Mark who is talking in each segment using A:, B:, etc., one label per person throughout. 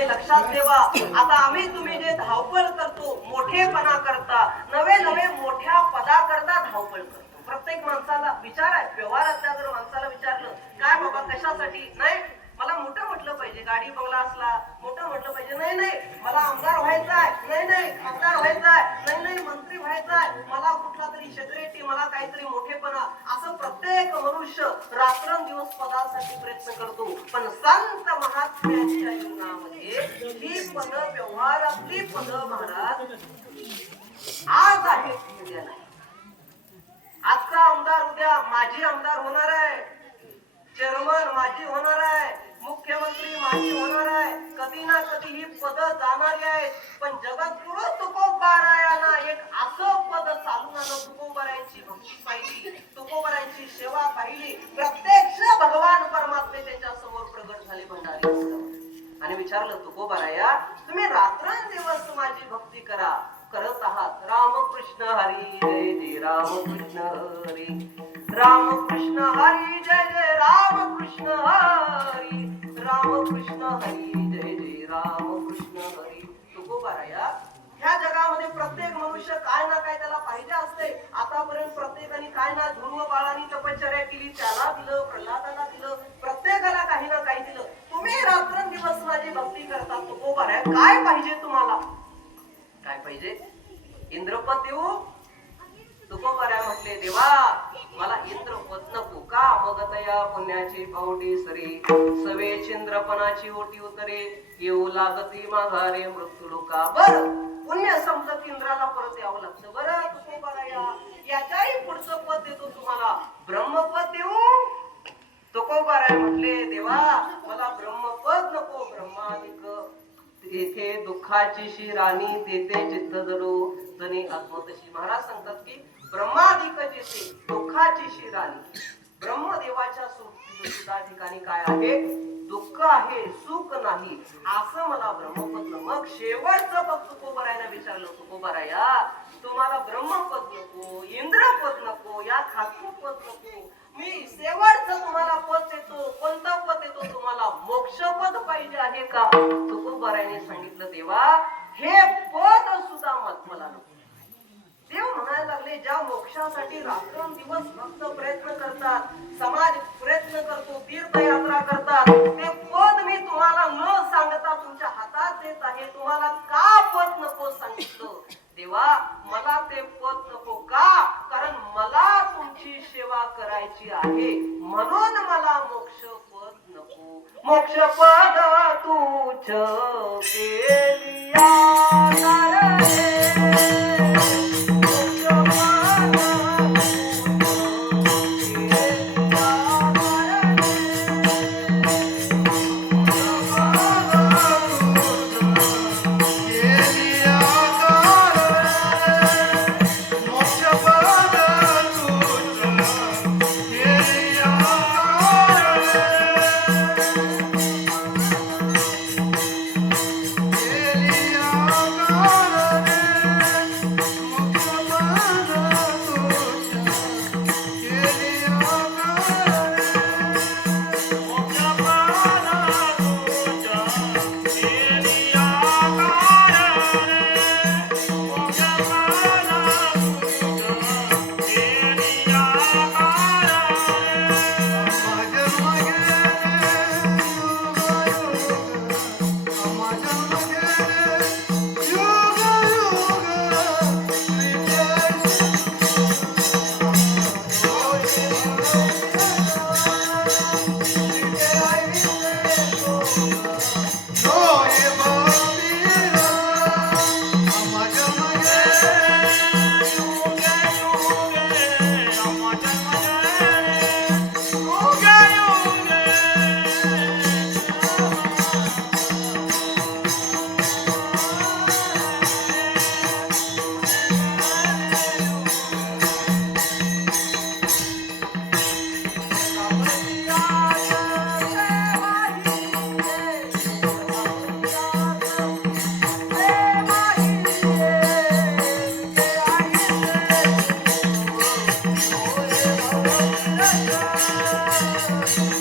A: नाही लक्षात ठेवा. आता आम्ही तुम्ही जे धावपळ करतो मोठेपणा करता नवे नवे मोठ्या पदा करता धावपळ करतो. प्रत्येक माणसाला विचार आहे व्यवहारातल्या जर माणसाला विचारलं काय बाबा कशासाठी? नाही मला मोठं म्हटलं पाहिजे. गाडी बंगला असला मोठं म्हटलं पाहिजे. नाही नाही मला आमदार व्हायचा आहे. नाही नाही खासदार व्हायचा आहे. नाही नाही मंत्री व्हायचा आहे. मला कुठला तरी मला काहीतरी मोठेपणा असं प्रत्येक मनुष्य रात्रंदिवस पदासाठी प्रयत्न करतो. पण संत महात्म्याच्या जीवनामध्ये ही पद व्यवहारातली पद महाराज आज आहे उद्या नाही. आजचा आमदार उद्या माझी आमदार होणार आहे. चेअरमन माझी होणार आहे. मुख्यमंत्री माझी होणार आहे. कधी ना कधी ही पद जाणारी आहेत. पण जगद्गुरु तुकोबाराया तुम्ही रात्रंदिवस माझी भक्ती करा. करत आहात रामकृष्ण हरी जय जय रामकृष्ण हरी. रामकृष्ण हरी जय जय रामकृष्ण हरी. रामकृष्ण हरी जय जय रामकृष्ण हरी. तुकोबाराया ह्या जगामध्ये प्रत्येक मनुष्य काय ना काय त्याला पाहिजे असते. आतापर्यंत प्रत्येकाने काय ना ध्रुव बाळाने तपश्चर्या केली त्याला दिलं प्रल्हादाला दिलं प्रत्येकाला काही ना काही दिलं तुम्ही रात्रंदिवस माझी भक्ती करता तुकोबाराया काय पाहिजे तुम्हाला? काय पाहिजे? इंद्रपद देऊ? तुकोबाऱ्या म्हटले देवा मला इंद्रपद नको का? मग तया पुण्याची पावडी सरी. सवे चंद्रपणाची ओटी उतरे. येऊ लागती माघारे मृत्यू लोका. बर पुण्य समजत इंद्राला परत यावं लागतं. बरं तुकोबाराया याच्याही पुढचं पद देतो तुम्हाला ब्रह्मपद देऊ तुकोबाराय म्हटले देवा मला ब्रह्मपद नको ब्रह्मादिक सुखाची शी राणी तेथे चित्त जलो जनी आत्मतशी महाराज सांगतात की ब्रह्माधिक जेथे दुःखाची शी राणी. ब्रह्मदेवाच्या सुद्धा ठिकाणी काय आहे? दुःख आहे सुख नाही. असं मला ब्रह्मपद मग शेवटचं पद तुकोबरायला विचारलं तुकोबराया तुम्हाला ब्रह्मपद नको इंद्रपद नको या खालचं पद नको. मी शेवटचं तुम्हाला पद देतो कोणतं पद देतो तुम्हाला मोक्षपद पाहिजे आहे का? तुकोबरायने सांगितलं देवा हे पद सुद्धा मत मला नको. देव म्हणायला लागले ज्या मोक्षासाठी रात्रंदिवस भक्त प्रयत्न करतात समाज प्रयत्न करतो तीर्थयात्रा करतात करायची आहे. म्हणून मला मोक्ष पद नको. मोक्ष पद तू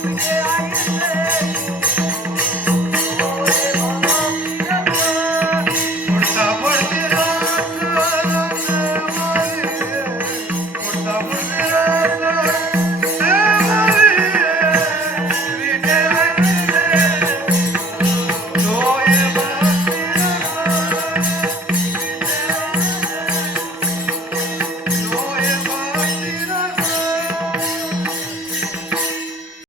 A: Thank you.